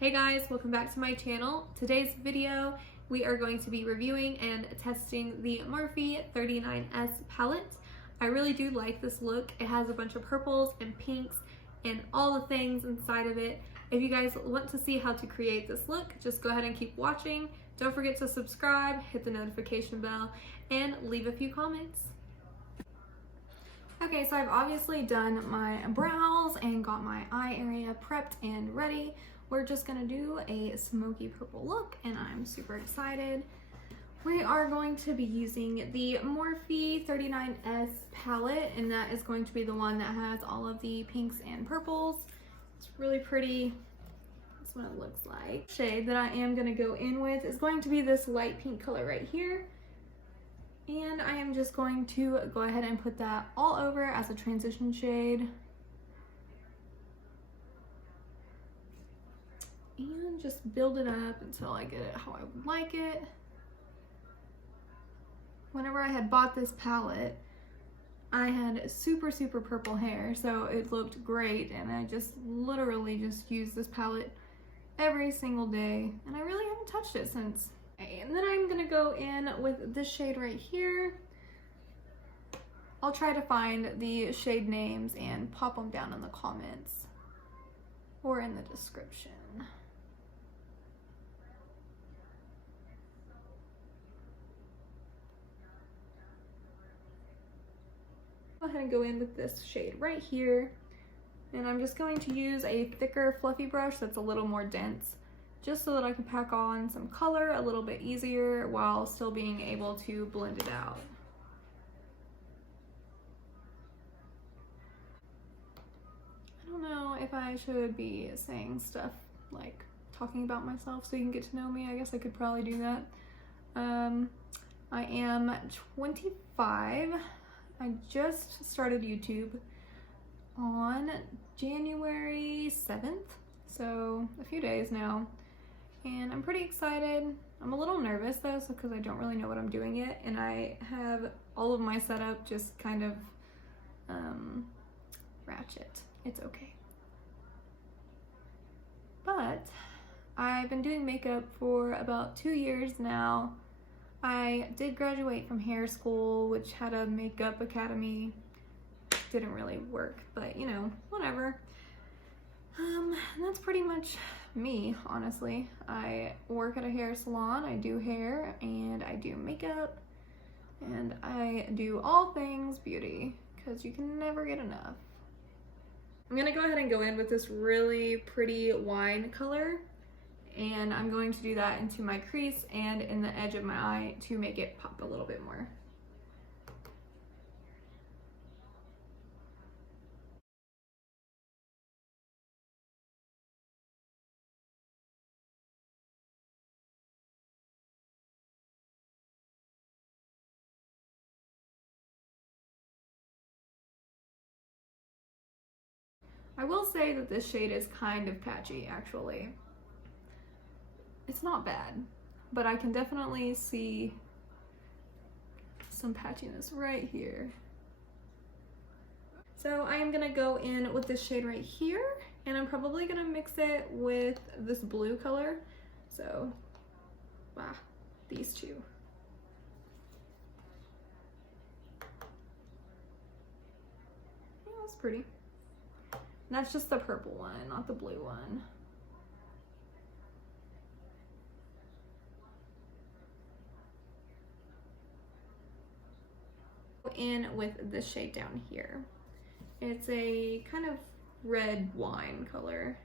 Hey guys, welcome back to my channel. Today's video, we are going to be reviewing and testing the Morphe 39S palette. I really do like this look. It has a bunch of purples and pinks and all the things inside of it. If you guys want to see how to create this look, just go ahead and keep watching. Don't forget to subscribe, hit the notification bell, and leave a few comments. Okay, so I've obviously done my brows and got my eye area prepped and ready. We're just gonna do a smoky purple look and I'm super excited. We are going to be using the Morphe 39S palette, and that is going to be the one that has all of the pinks and purples. It's really pretty. That's what it looks like. The shade that I am gonna go in with is going to be this light pink color right here. And I am just going to go ahead and put that all over as a transition shade. And just build it up until I get it how I would like it. Whenever I had bought this palette, I had super purple hair, so it looked great, and I just literally just used this palette every single day, and I really haven't touched it since. Okay, and then I'm gonna go in with this shade right here. I'll try to find the shade names and pop them down in the comments or in the description. Go ahead and go in with this shade right here, and I'm just going to use a thicker fluffy brush that's a little more dense, just so that I can pack on some color a little bit easier while still being able to blend it out. I don't know if I should be saying stuff like talking about myself so you can get to know me. I guess I could probably do that. I am 25. I just started YouTube on January 7th, so a few days now, and I'm pretty excited. I'm a little nervous though, because I don't really know what I'm doing yet, and I have all of my setup just kind of ratchet. It's okay. But I've been doing makeup for about 2 years now. I did graduate from hair school, which had a makeup academy. Didn't really work, but you know, whatever. And that's pretty much me, honestly. I work at a hair salon, I do hair, and I do makeup, and I do all things beauty, because you can never get enough. I'm gonna go ahead and go in with this really pretty wine color, and I'm going to do that into my crease and in the edge of my eye to make it pop a little bit more. I will say that this shade is kind of patchy, actually. It's not bad, but I can definitely see some patchiness right here. So I am gonna go in with this shade right here, and I'm probably gonna mix it with this blue color. So, these two. Yeah, that's pretty. And that's just the purple one, not the blue one. In with this shade down here. It's a kind of red wine color.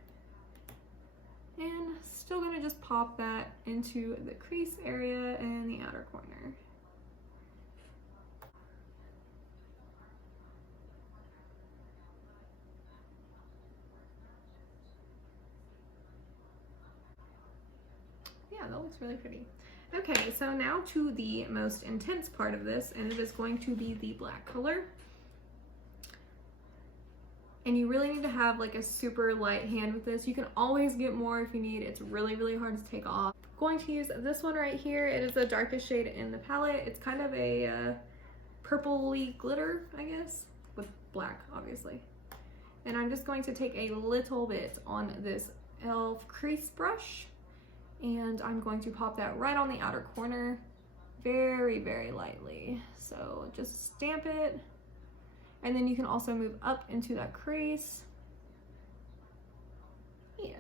And still gonna just pop that into the crease area and the outer corner. Yeah, that looks really pretty. Okay, so now to the most intense part of this, and it is going to be the black color. And you really need to have like a super light hand with this. You can always get more if you need. It's really hard to take off. I'm going to use this one right here. It is the darkest shade in the palette. It's kind of a purpley glitter, I guess, with black, obviously. And I'm just going to take a little bit on this e.l.f. crease brush, and I'm going to pop that right on the outer corner very, very lightly. So just stamp it, and then you can also move up into that crease. Yeah.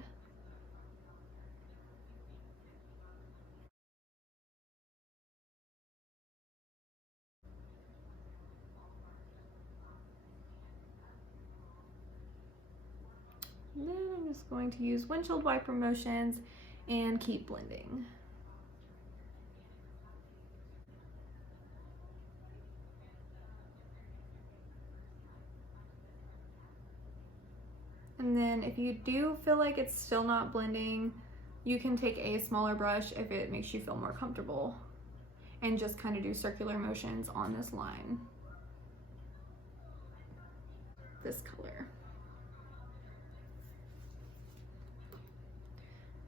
And then I'm just going to use windshield wiper motions and keep blending. And then if you do feel like it's still not blending, you can take a smaller brush if it makes you feel more comfortable, and just kind of do circular motions on this line. This color.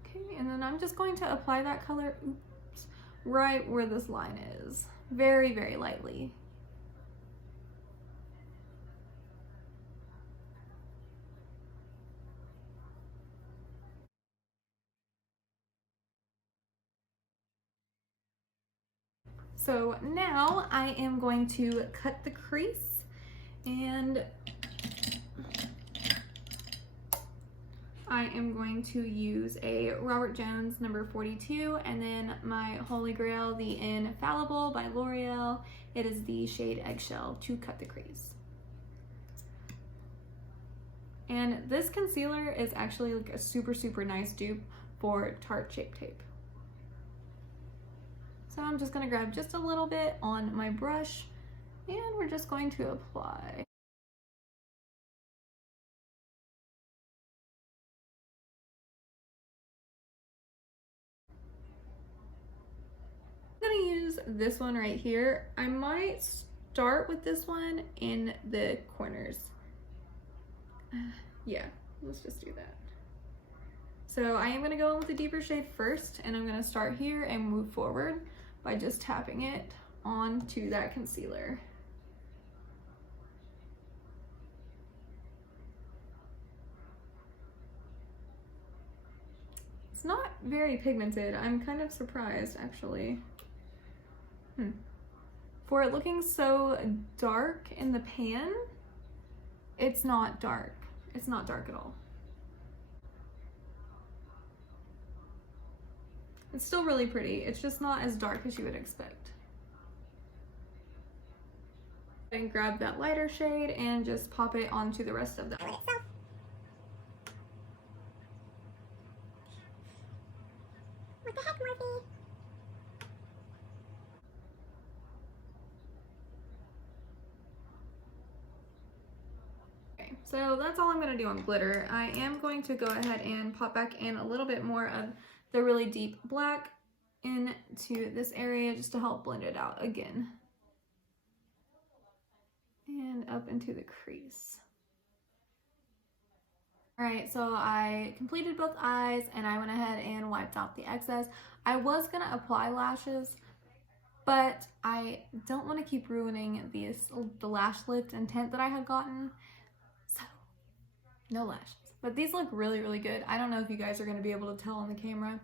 Okay, and then I'm just going to apply that color, oops, right where this line is, very, very lightly. So now I am going to cut the crease, and I am going to use a Robert Jones number 42, and then my Holy Grail, the Infallible by L'Oreal. It is the shade Eggshell to cut the crease. And this concealer is actually like a super, super nice dupe for Tarte Shape Tape. So I'm just gonna grab just a little bit on my brush, and we're just going to apply. I'm gonna use this one right here. I might start with this one in the corners. Yeah, let's just do that. So I am gonna go in with a deeper shade first, and I'm gonna start here and move forward by just tapping it onto that concealer. It's not very pigmented. I'm kind of surprised, actually. For it looking so dark in the pan, it's not dark. It's not dark at all. It's still really pretty. It's just not as dark as you would expect. And grab that lighter shade and just pop it onto the rest of the eyelid itself. What the heck, Morphe? Okay, so that's all I'm gonna do on glitter. I am going to go ahead and pop back in a little bit more of the really deep black into this area just to help blend it out again. And up into the crease. All right, so I completed both eyes and I went ahead and wiped out the excess. I was gonna apply lashes, but I don't want to keep ruining the lash lift and tint that I had gotten, so no lashes. But these look really, really good. I don't know if you guys are gonna be able to tell on the camera,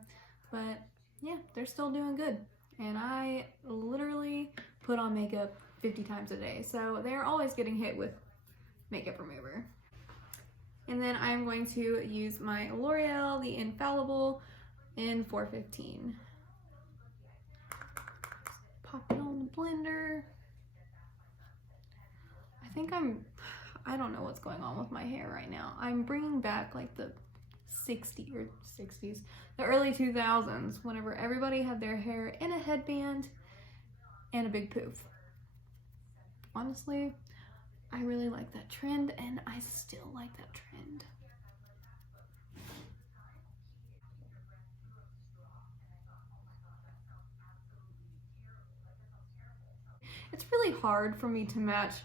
but yeah, they're still doing good. And I literally put on makeup 50 times a day, so they're always getting hit with makeup remover. And then I'm going to use my L'Oreal, the Infallible in 415. Pop it on the blender. I don't know what's going on with my hair right now. I'm bringing back like the 60s, the early 2000s, whenever everybody had their hair in a headband and a big poof. Honestly, I really like that trend, and I still like that trend. It's really hard for me to match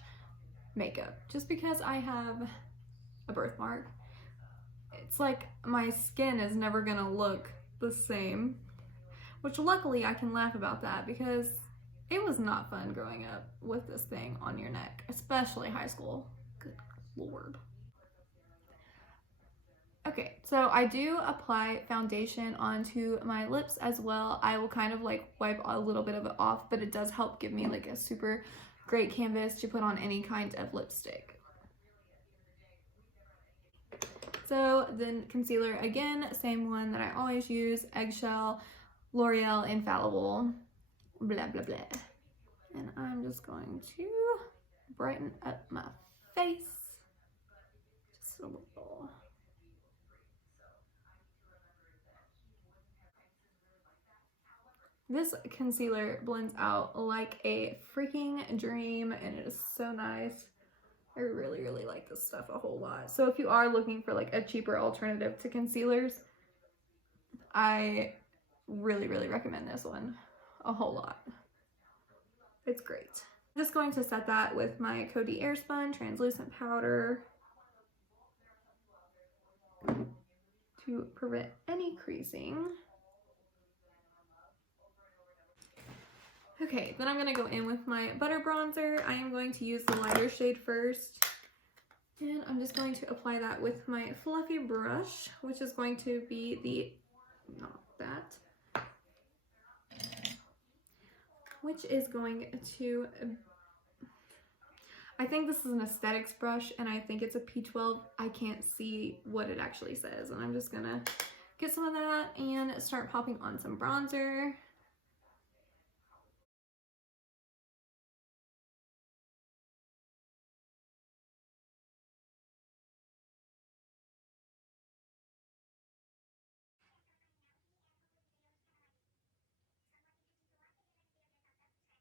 makeup just because I have a birthmark. It's like my skin is never gonna look the same, which luckily I can laugh about that because it was not fun growing up with this thing on your neck, especially high school. Good Lord. Okay, Okay, so I do apply foundation onto my lips as well. I will kind of like wipe a little bit of it off, but it does help give me like a super great canvas to put on any kind of lipstick. So then concealer, again, same one that I always use, Eggshell, L'Oreal Infallible, blah, blah, blah. And I'm just going to brighten up my face just a little. This concealer blends out like a freaking dream, and it is so nice. I really, really like this stuff a whole lot. So if you are looking for like a cheaper alternative to concealers, I really, really recommend this one a whole lot. It's great. I'm just going to set that with my Coty Airspun translucent powder to prevent any creasing. Okay, then I'm going to go in with my butter bronzer. I am going to use the lighter shade first. And I'm just going to apply that with my fluffy brush, which is going to be the, not that, which is going to, I think this is an aesthetics brush, and I think it's a P12. I can't see what it actually says, and I'm just going to get some of that and start popping on some bronzer.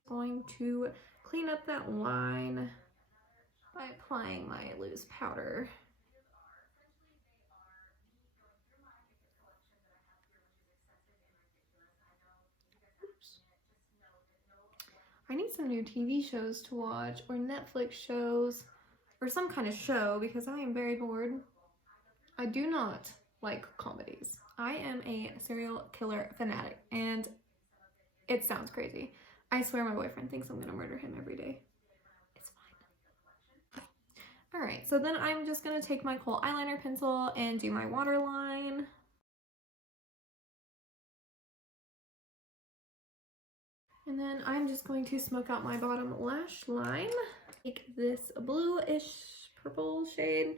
Going to clean up that line by applying my loose powder. Oops. I need some new TV shows to watch, or Netflix shows, or some kind of show, because I am very bored. I do not like comedies. I am a serial killer fanatic, and it sounds crazy. I swear my boyfriend thinks I'm gonna murder him every day. It's fine. Alright, so then I'm just gonna take my kohl eyeliner pencil and do my waterline. And then I'm just going to smoke out my bottom lash line. Take this bluish purple shade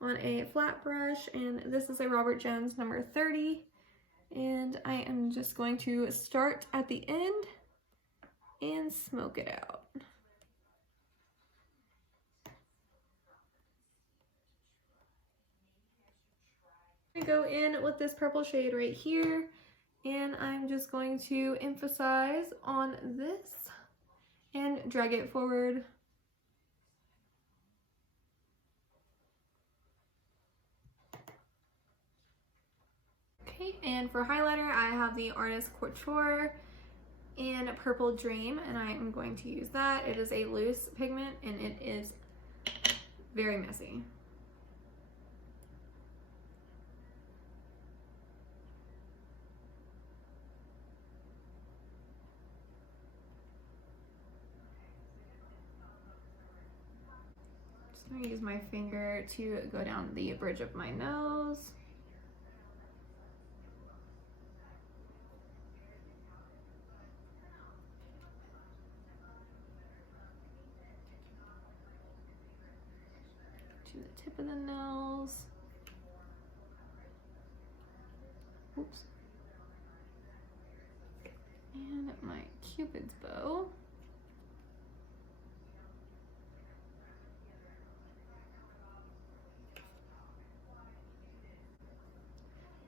on a flat brush, and this is a Robert Jones number 30. And I am just going to start at the end and smoke it out. I go in with this purple shade right here, and I'm just going to emphasize on this and drag it forward. Okay, and for highlighter, I have the Artist Couture in Purple Dream, and I am going to use that. It is a loose pigment, and it is very messy. I'm gonna use my finger to go down the bridge of my nose. To the tip of the nose. Oops. And my Cupid's bow.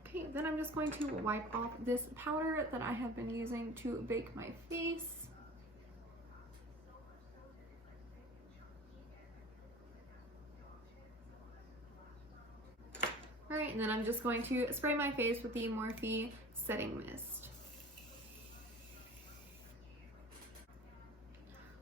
Okay, then I'm just going to wipe off this powder that I have been using to bake my face. Alright, and then I'm just going to spray my face with the Morphe Setting Mist.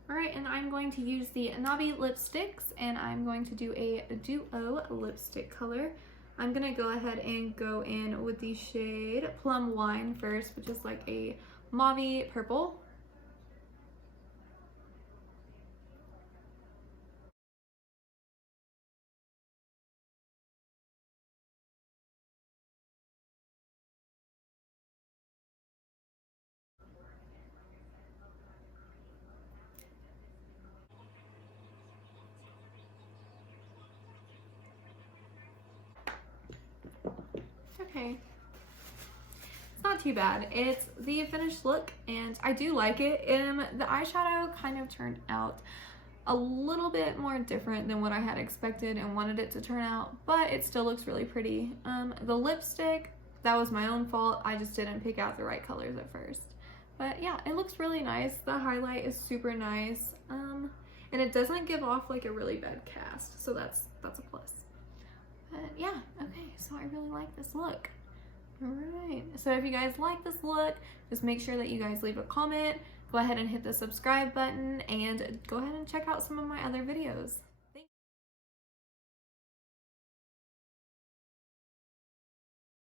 Alright, and I'm going to use the Nabi lipsticks, and I'm going to do a duo lipstick color. I'm going to go ahead and go in with the shade Plum Wine first, which is like a mauve purple. okay. It's not too bad. It's the finished look, and I do like it. The eyeshadow kind of turned out a little bit more different than what I had expected and wanted it to turn out, but it still looks really pretty. The lipstick, that was my own fault. I just didn't pick out the right colors at first. But yeah, it looks really nice. The highlight is super nice. And it doesn't give off like a really bad cast, so that's a plus. But yeah, okay, so I really like this look. Alright, so if you guys like this look, just make sure that you guys leave a comment, go ahead and hit the subscribe button, and go ahead and check out some of my other videos.